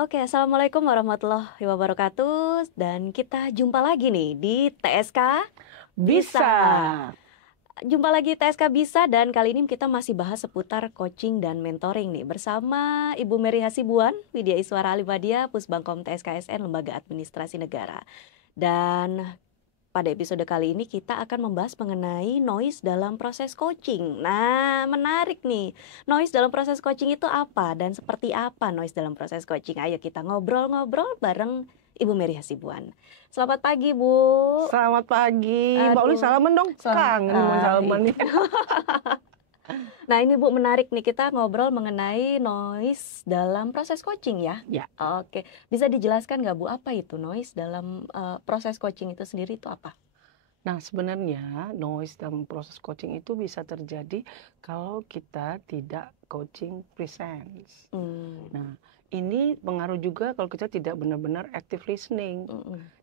Oke, Assalamualaikum warahmatullahi wabarakatuh. Dan kita jumpa lagi nih di TSK Bisa. Bisa. Jumpa lagi TSK Bisa dan kali ini kita masih bahas seputar coaching dan mentoring nih bersama Ibu Mary Hasibuan, Widya Iswara Alibadia, Pusbangkom TSKSN, Lembaga Administrasi Negara. Dan pada episode kali ini kita akan membahas mengenai noise dalam proses coaching. Nah, menarik nih. Noise dalam proses coaching itu apa dan seperti apa noise dalam proses coaching? Ayo kita ngobrol-ngobrol bareng Ibu Mary Hasibuan. Selamat pagi, Bu. Selamat pagi, Mbak Uli. Aduh. Salaman dong. Kangen mau salaman nih. Nah, ini Bu menarik nih, kita ngobrol mengenai noise dalam proses coaching ya. Ya. Oke, bisa dijelaskan nggak Bu apa itu noise dalam proses coaching itu sendiri itu apa? Nah, sebenarnya noise dalam proses coaching itu bisa terjadi kalau kita tidak coaching presence. Nah, ini pengaruh juga kalau kita tidak benar-benar active listening.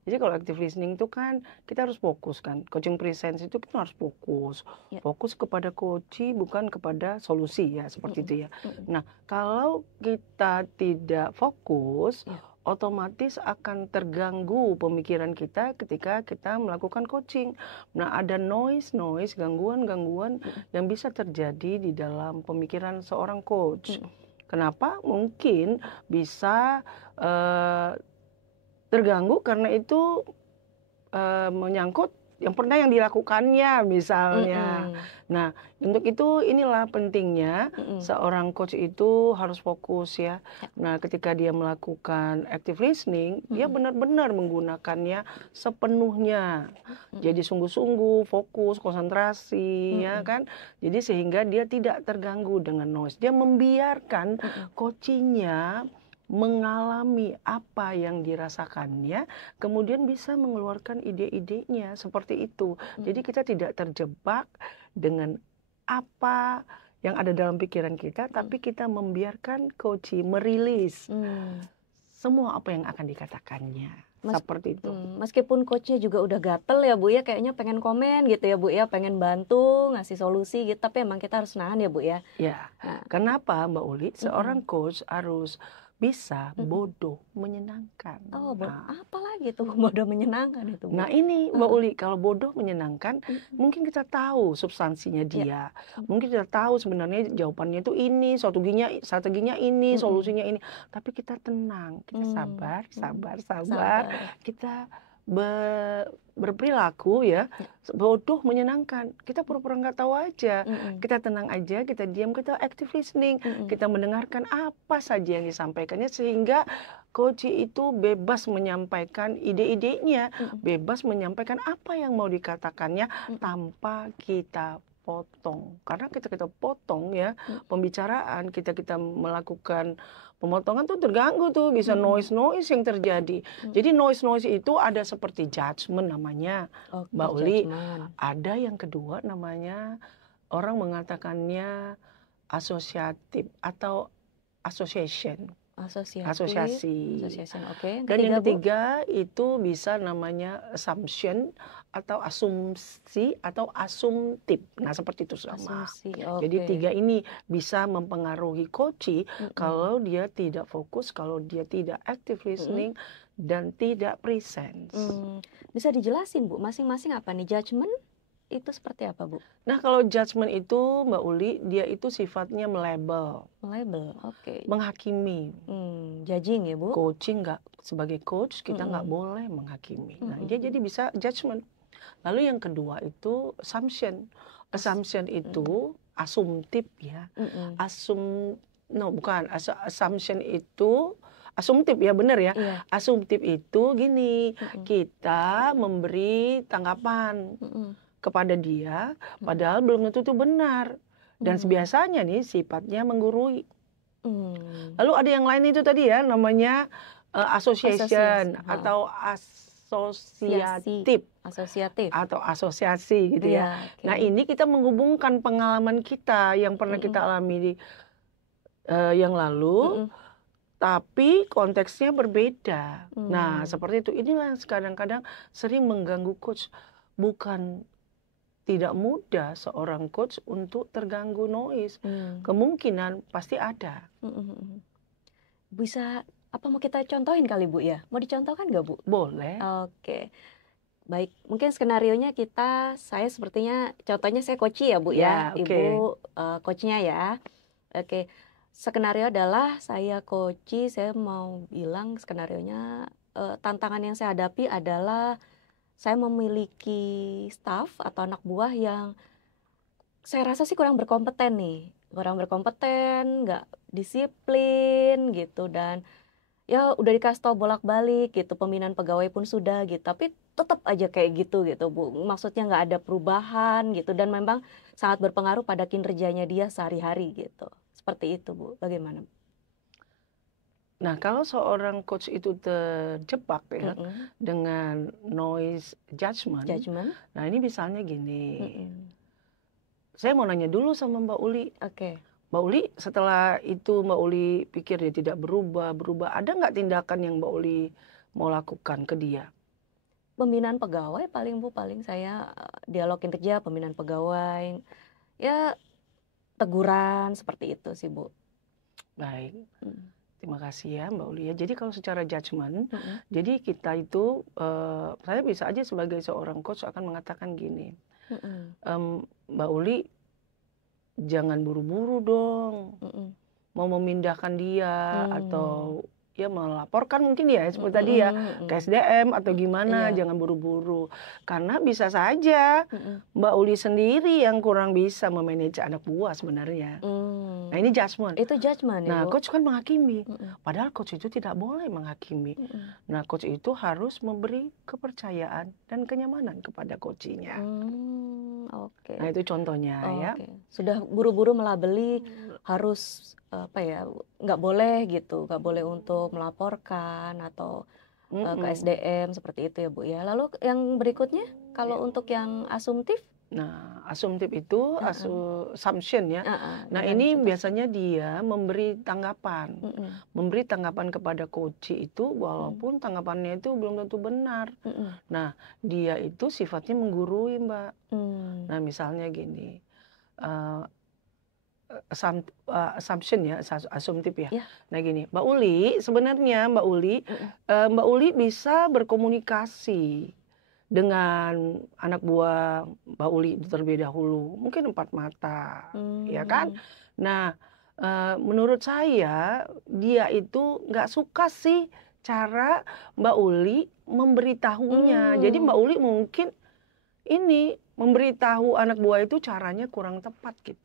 Jadi kalau active listening itu kan kita harus fokus kan. Coaching presence itu kita harus fokus. Ya. Fokus kepada coaching bukan kepada solusi ya, seperti itu ya. Nah, kalau kita tidak fokus, Ya. otomatis akan terganggu pemikiran kita ketika kita melakukan coaching. Nah, ada noise, gangguan-gangguan yang bisa terjadi di dalam pemikiran seorang coach. Kenapa? Mungkin bisa terganggu karena itu menyangkut yang pernah yang dilakukannya misalnya. Nah, untuk itu inilah pentingnya seorang coach itu harus fokus ya. Nah, ketika dia melakukan active listening, dia benar-benar menggunakannya sepenuhnya. Jadi sungguh-sungguh fokus, konsentrasi ya kan. Jadi sehingga dia tidak terganggu dengan noise. Dia membiarkan coachingnya mengalami apa yang dirasakannya, kemudian bisa mengeluarkan ide-idenya seperti itu. Jadi kita tidak terjebak dengan apa yang ada dalam pikiran kita, tapi kita membiarkan coach merilis semua apa yang akan dikatakannya. Seperti itu. Meskipun coachnya juga udah gatel ya Bu ya, kayaknya pengen komen gitu ya Bu ya, pengen bantu, ngasih solusi gitu, tapi emang kita harus nahan ya Bu ya. Ya, kenapa Mbak Uli? Seorang coach harus bisa bodoh menyenangkan. Oh, apa lagi tuh bodoh menyenangkan itu Bu? Nah ini Mbak Uli, kalau bodoh menyenangkan, mungkin kita tahu substansinya dia. Mungkin kita tahu sebenarnya jawabannya itu ini, strateginya ini, solusinya ini. Tapi kita tenang, kita sabar. Kita berperilaku ya, bodoh menyenangkan. Kita pura-pura nggak tahu aja. Kita tenang aja, kita diam, kita active listening. Kita mendengarkan apa saja yang disampaikannya sehingga coach itu bebas menyampaikan ide-idenya, bebas menyampaikan apa yang mau dikatakannya tanpa kita potong. Karena kita potong ya pembicaraan, kita melakukan pemotongan tuh terganggu tuh, bisa noise yang terjadi. Jadi noise itu ada seperti judgment namanya, Mbak Uli. Ada yang kedua namanya orang mengatakannya asosiatif atau association. Asosiasi. Oke. Dan yang ketiga itu bisa namanya assumption atau asumsi atau asumtif. Nah, seperti itu sama. Jadi tiga ini bisa mempengaruhi coach kalau dia tidak fokus, kalau dia tidak active listening dan tidak presence. Bisa dijelasin Bu, masing-masing apa nih? Judgment itu seperti apa Bu? Nah, kalau judgment itu Mbak Uli, dia itu sifatnya melabel. Oke. Menghakimi. Judging ya Bu? Coaching sebagai coach kita nggak boleh menghakimi. Nah, dia jadi bisa judgment. Lalu yang kedua itu assumption. Assumption itu asumtif ya. Assumption itu asumtif ya, benar ya. Asumtif itu gini, kita memberi tanggapan kepada dia, padahal belum tentu itu benar. Dan biasanya nih sifatnya menggurui. Lalu ada yang lain itu tadi ya, namanya association atau asosiatif atau asosiasi gitu ya. Nah ini kita menghubungkan pengalaman kita yang pernah kita alami di yang lalu, tapi konteksnya berbeda. Nah seperti itu, inilah kadang-kadang sering mengganggu coach. Bukan tidak mudah seorang coach untuk terganggu noise. Kemungkinan pasti ada. Bisa Apa mau kita contohin kali Bu ya? Mau dicontohkan nggak Bu? Boleh. Oke, baik. Mungkin skenarionya saya sepertinya, contohnya saya coach ya Bu ya, Ya, oke. Ibu coachnya ya. Oke, skenario adalah saya coach, saya mau bilang skenarionya tantangan yang saya hadapi adalah saya memiliki staff atau anak buah yang saya rasa sih kurang berkompeten nih, nggak disiplin gitu, dan ya udah dikasih tau bolak-balik gitu, pembinaan pegawai pun sudah gitu, tapi tetap aja kayak gitu Bu. Maksudnya nggak ada perubahan gitu, dan memang sangat berpengaruh pada kinerjanya dia sehari-hari gitu. Seperti itu Bu, bagaimana? Nah, kalau seorang coach itu terjebak ya Mm-mm. dengan noise judgment, Judgment. nah ini misalnya gini, Mm-mm. saya mau nanya dulu sama Mbak Uli. Oke. Mbak Uli, setelah itu Mbak Uli pikir dia tidak berubah, ada nggak tindakan yang Mbak Uli mau lakukan ke dia? Pembinaan pegawai paling saya dialog kinerja, pembinaan pegawai, ya teguran seperti itu sih Bu. Baik, Mm. terima kasih ya Mbak Uli ya. Jadi kalau secara judgment, Mm-mm. jadi kita itu, saya bisa aja sebagai seorang coach akan mengatakan gini, Mm-mm. Mbak Uli, jangan buru-buru dong, Mm-mm. mau memindahkan dia atau ya melaporkan mungkin ya seperti tadi ya ke Mm-mm. SDM atau gimana, Iya. jangan buru-buru. Karena bisa saja Mm-mm. Mbak Uli sendiri yang kurang bisa memanage anak buah sebenarnya. Nah ini judgment. Itu judgment ya Nah Bu. coach kan menghakimi. Mm-mm. Padahal coach itu tidak boleh menghakimi. Mm-mm. Nah coach itu harus memberi kepercayaan dan kenyamanan kepada coachnya. Oke. Nah itu contohnya ya. Oke. Sudah buru-buru melabeli, harus nggak boleh gitu, nggak boleh untuk melaporkan atau ke SDM seperti itu ya Bu ya. Lalu yang berikutnya, kalau untuk yang asumtif? Nah, asumtif itu assumption ya. Nah, Dengan ini contoh. biasanya dia memberi tanggapan. Mm-mm. Memberi tanggapan kepada coach itu walaupun tanggapannya itu belum tentu benar. Mm-mm. Nah, dia itu sifatnya menggurui, Mbak. Nah, Mm. misalnya gini, assumption ya, asumtif ya. Ya. Nah, gini, Mbak Uli, sebenarnya Mbak Uli bisa berkomunikasi dengan anak buah Mbak Uli terlebih dahulu, mungkin 4 mata, ya kan? Nah, menurut saya dia itu nggak suka sih cara Mbak Uli memberitahunya. Jadi Mbak Uli mungkin ini memberitahu anak buah itu caranya kurang tepat gitu.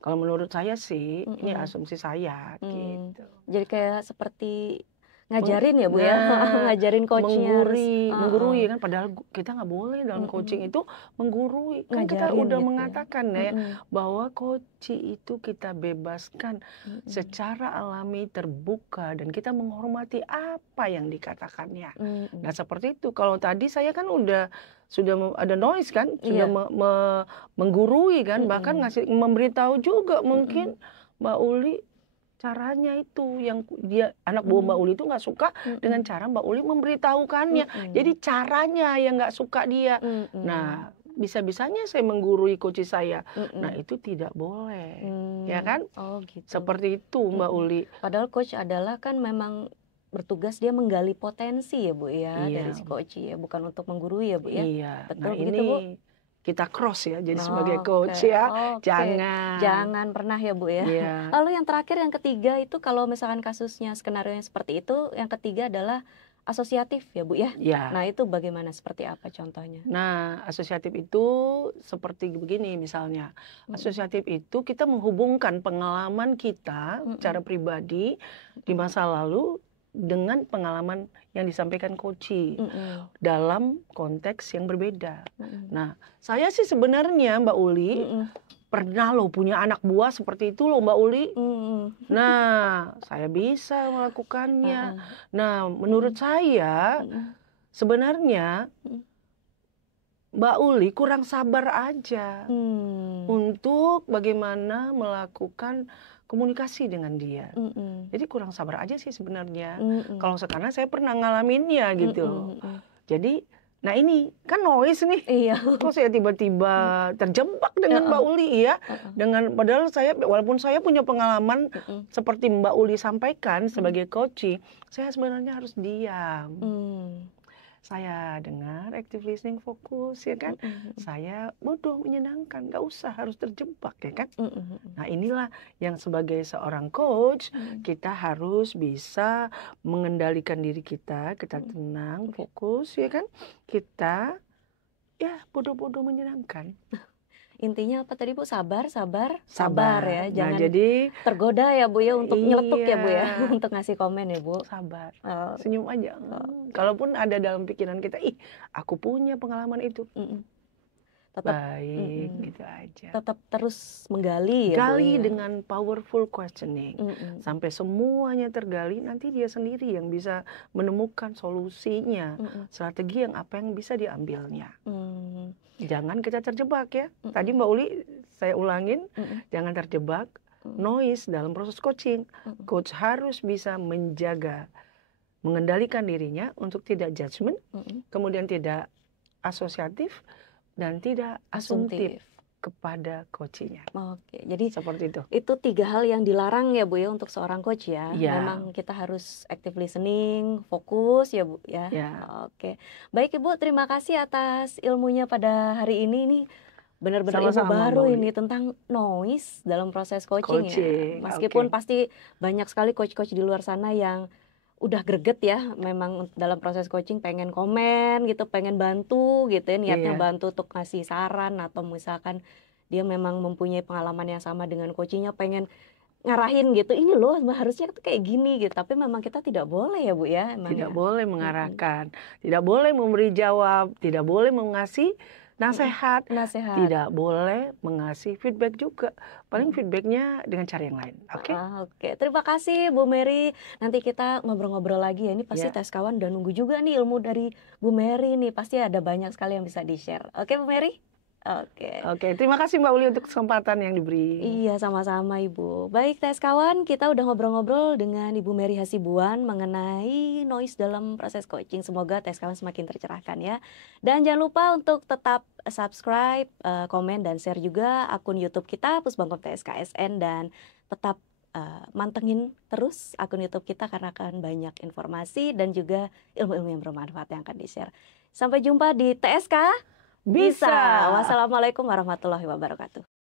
Kalau menurut saya sih, ini asumsi saya gitu. Jadi kayak seperti ngajarin ya Bu ya, ngajarin coachnya menggurui kan, padahal kita nggak boleh dalam coaching itu menggurui. Kan kita udah gitu mengatakan ya bahwa coaching itu kita bebaskan secara alami, terbuka, dan kita menghormati apa yang dikatakannya. Nah seperti itu. Kalau tadi saya kan sudah ada noise kan, sudah menggurui kan, bahkan memberitahu juga mungkin Mbak Uli. Caranya itu yang dia anak buah Mbak Uli itu nggak suka dengan cara Mbak Uli memberitahukannya. Jadi caranya yang nggak suka dia. Nah, bisa-bisanya saya menggurui coach saya. Nah, itu tidak boleh. Ya kan? Oh gitu. Seperti itu Mbak Uli. Padahal coach adalah kan memang bertugas dia menggali potensi ya Bu ya, Iya. dari si coach ya, bukan untuk menggurui ya Bu ya. Iya. Betul Nah, begitu ini Bu? kita cross ya, jadi sebagai coach ya. Jangan pernah ya Bu ya. Lalu yang terakhir, yang ketiga itu kalau misalkan kasusnya skenario yang seperti itu, yang ketiga adalah asosiatif ya Bu ya. Nah itu bagaimana, seperti apa contohnya? Nah asosiatif itu seperti begini misalnya. Asosiatif itu kita menghubungkan pengalaman kita secara pribadi di masa lalu dengan pengalaman yang disampaikan coach dalam konteks yang berbeda. Nah, saya sih sebenarnya Mbak Uli pernah loh punya anak buah seperti itu loh Mbak Uli. Nah, saya bisa melakukannya. Nah, menurut saya sebenarnya Mbak Uli kurang sabar aja untuk bagaimana melakukan komunikasi dengan dia. Jadi kurang sabar aja sih sebenarnya. Kalau sekarang saya pernah ngalaminnya gitu. Jadi Nah ini kan noise nih. Iya. Kok saya tiba-tiba terjebak dengan Mbak Uli ya? Dengan padahal walaupun saya punya pengalaman seperti Mbak Uli sampaikan sebagai coaching, saya sebenarnya harus diam. Saya dengar, active listening, fokus ya kan. Saya bodoh, menyenangkan, nggak usah harus terjebak ya kan. Nah inilah yang sebagai seorang coach kita harus bisa mengendalikan diri kita tenang, fokus ya kan. Kita ya bodoh-bodoh menyenangkan. Intinya apa tadi Bu? Sabar ya. Nah, Jangan jadi tergoda ya Bu ya untuk nyeletuk ya Bu ya, iya, untuk ngasih komen ya Bu. sabar, senyum aja. Kalaupun ada dalam pikiran kita, ih aku punya pengalaman itu. Tetap Baik, gitu aja. tetap terus menggali ya Bu Gali ya. dengan powerful questioning. Sampai semuanya tergali, nanti dia sendiri yang bisa menemukan solusinya. Strategi apa yang bisa diambilnya. Jangan kita terjebak ya. Tadi Mbak Uli, saya ulangin, jangan terjebak noise dalam proses coaching. Coach harus bisa menjaga, mengendalikan dirinya untuk tidak judgment, kemudian tidak asosiatif, dan tidak asumtif kepada coachnya. Oke, jadi seperti itu. Itu 3 hal yang dilarang ya Bu ya untuk seorang coach ya. Ya. Memang kita harus active listening, fokus ya Bu ya. Oke. Baik Ibu, terima kasih atas ilmunya pada hari ini nih. Benar-benar ilmu baru ini tentang noise dalam proses coaching ya. Meskipun pasti banyak sekali coach-coach di luar sana yang udah greget ya, memang dalam proses coaching pengen komen gitu, pengen bantu gitu ya, niatnya bantu untuk ngasih saran atau misalkan dia memang mempunyai pengalaman yang sama dengan coachingnya, pengen ngarahin gitu, ini loh harusnya kayak gini gitu, tapi memang kita tidak boleh ya Bu ya. Tidak boleh mengarahkan, tidak boleh memberi jawab, tidak boleh mengasih nasihat, tidak boleh mengasih feedback juga. Paling feedbacknya dengan cara yang lain. Oke, terima kasih Bu Mary. Nanti kita ngobrol-ngobrol lagi ya. Ini pasti tes kawan udah nunggu juga nih ilmu dari Bu Mary nih. Pasti ada banyak sekali yang bisa di-share. Oke Bu Mary? Oke, terima kasih Mbak Uli untuk kesempatan yang diberi. Iya, sama-sama Ibu. Baik, tes kawan, kita udah ngobrol-ngobrol dengan Ibu Mary Hasibuan mengenai noise dalam proses coaching. Semoga tes kawan semakin tercerahkan ya. Dan jangan lupa untuk tetap subscribe, komen, dan share juga akun YouTube kita, Pusbangkom TSKSN, dan tetap mantengin terus akun YouTube kita karena akan banyak informasi dan juga ilmu-ilmu yang bermanfaat yang akan di-share. Sampai jumpa di TSK Bisa. Wassalamualaikum warahmatullahi wabarakatuh.